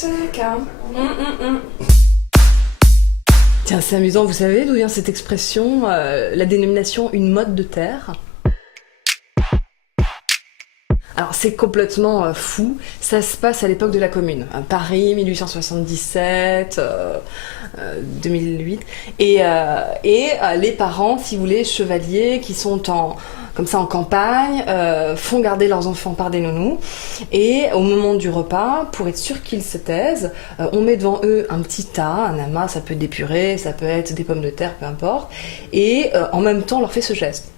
sec, hein. Tiens, c'est amusant, vous savez d'où vient cette expression, la dénomination une mode de terre? Alors c'est complètement fou, ça se passe à l'époque de la Commune, Paris 1877, 2008, et les parents, si vous voulez, chevaliers qui sont comme ça en campagne, font garder leurs enfants par des nounous, et au moment du repas, pour être sûr qu'ils se taisent, on met devant eux un petit tas, un amas, ça peut être des purées, ça peut être des pommes de terre, peu importe, et en même temps on leur fait ce geste.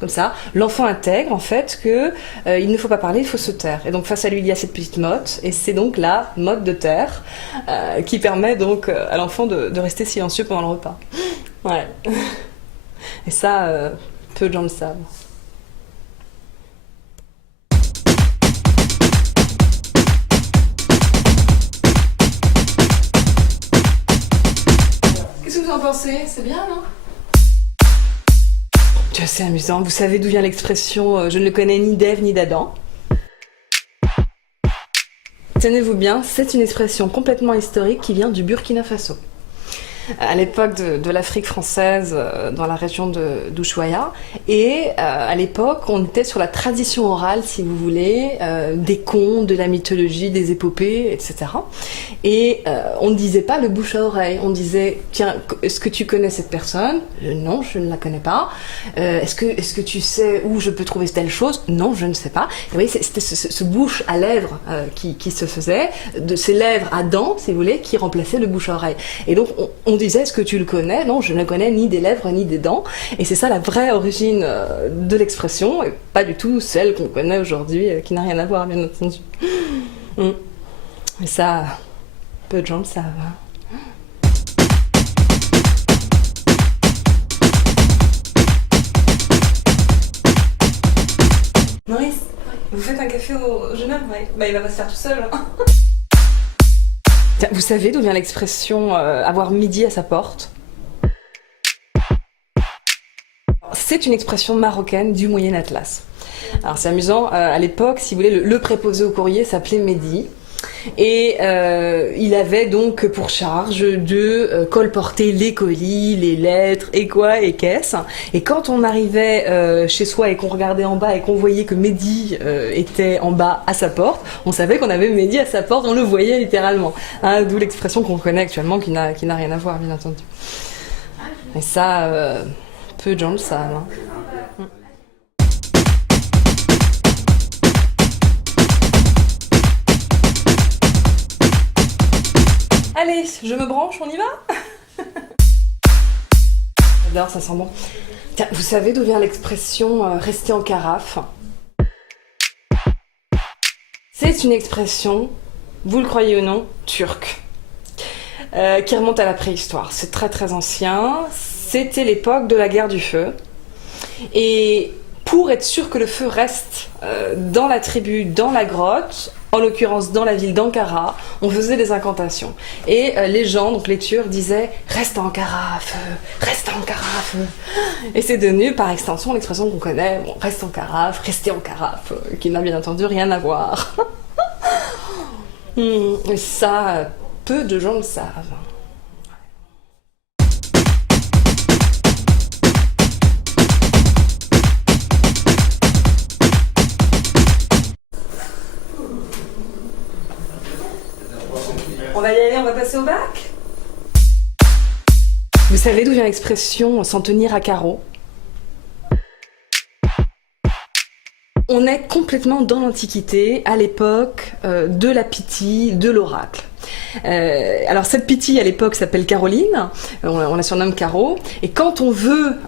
Comme ça, l'enfant intègre en fait que il ne faut pas parler, il faut se taire. Et donc face à lui, il y a cette petite motte, et c'est donc la motte de terre qui permet donc à l'enfant de rester silencieux pendant le repas. Ouais. Et ça, peu de gens le savent. Qu'est-ce que vous en pensez? C'est bien, non? C'est amusant. Vous savez d'où vient l'expression je ne le connais ni d'Ève ni d'Adam? Tenez-vous bien, c'est une expression complètement historique qui vient du Burkina Faso. À l'époque de l'Afrique française, dans la région d'Ushuaïa, et à l'époque, on était sur la tradition orale, si vous voulez, des contes, de la mythologie, des épopées, etc. Et on ne disait pas le bouche à oreille, on disait « Tiens, est-ce que tu connais cette personne ?»« Non, je ne la connais pas. Est-ce que tu sais où je peux trouver telle chose ?»« Non, je ne sais pas. » Et vous voyez, c'était ce bouche à lèvres qui se faisait, de ces lèvres à dents, si vous voulez, qui remplaçait le bouche à oreille. Et donc, on disait, est-ce que tu le connais? Non, je ne connais ni des lèvres ni des dents. Et c'est ça la vraie origine de l'expression, et pas du tout celle qu'on connaît aujourd'hui, qui n'a rien à voir, bien entendu. Et ça, peu de gens le savent. Maurice, vous faites un café au jeune homme? Ouais. Bah, il va pas se faire tout seul. Hein. Vous savez d'où vient l'expression avoir midi à sa porte? C'est une expression marocaine du Moyen Atlas. Alors c'est amusant, à l'époque, si vous voulez, le préposé au courrier s'appelait Mehdi. Et il avait donc pour charge de colporter les colis, les lettres, et quoi, et qu'est-ce. Et quand on arrivait chez soi et qu'on regardait en bas et qu'on voyait que Mehdi était en bas à sa porte, on savait qu'on avait Mehdi à sa porte, on le voyait littéralement. Hein, d'où l'expression qu'on connaît actuellement qui n'a rien à voir, bien entendu. Et ça, peu de gens le savent. Hein. Allez, je me branche, on y va? J'adore, ça sent bon. Tiens, vous savez d'où vient l'expression rester en carafe? C'est une expression, vous le croyez ou non, turque, qui remonte à la préhistoire. C'est très très ancien, c'était l'époque de la guerre du feu. Et pour être sûr que le feu reste dans la tribu, dans la grotte, en l'occurrence dans la ville d'Ankara, on faisait des incantations. Et les gens, donc les Turcs, disaient « Reste en carafe, reste en carafe ». Et c'est devenu, par extension, l'expression qu'on connaît, bon, « Reste en carafe, restez en carafe », qui n'a bien entendu rien à voir. Et ça, peu de gens le savent. On va y aller, on va passer au bac. Vous savez d'où vient l'expression « s'en tenir à carreau » ? On est complètement dans l'Antiquité, à l'époque de la Pythie, de l'oracle. Alors cette Pythie à l'époque s'appelle Caroline, on la surnomme Caro, et quand on veut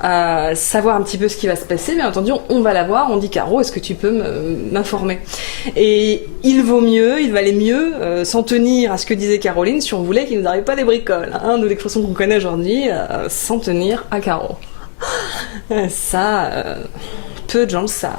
savoir un petit peu ce qui va se passer, bien entendu on va la voir, on dit Caro, est-ce que tu peux m'informer? Et il valait mieux s'en tenir à ce que disait Caroline si on voulait qu'il ne nous arrive pas des bricoles, hein, de l'expression qu'on connaît aujourd'hui, s'en tenir à Caro. Ça, peu de gens le savent.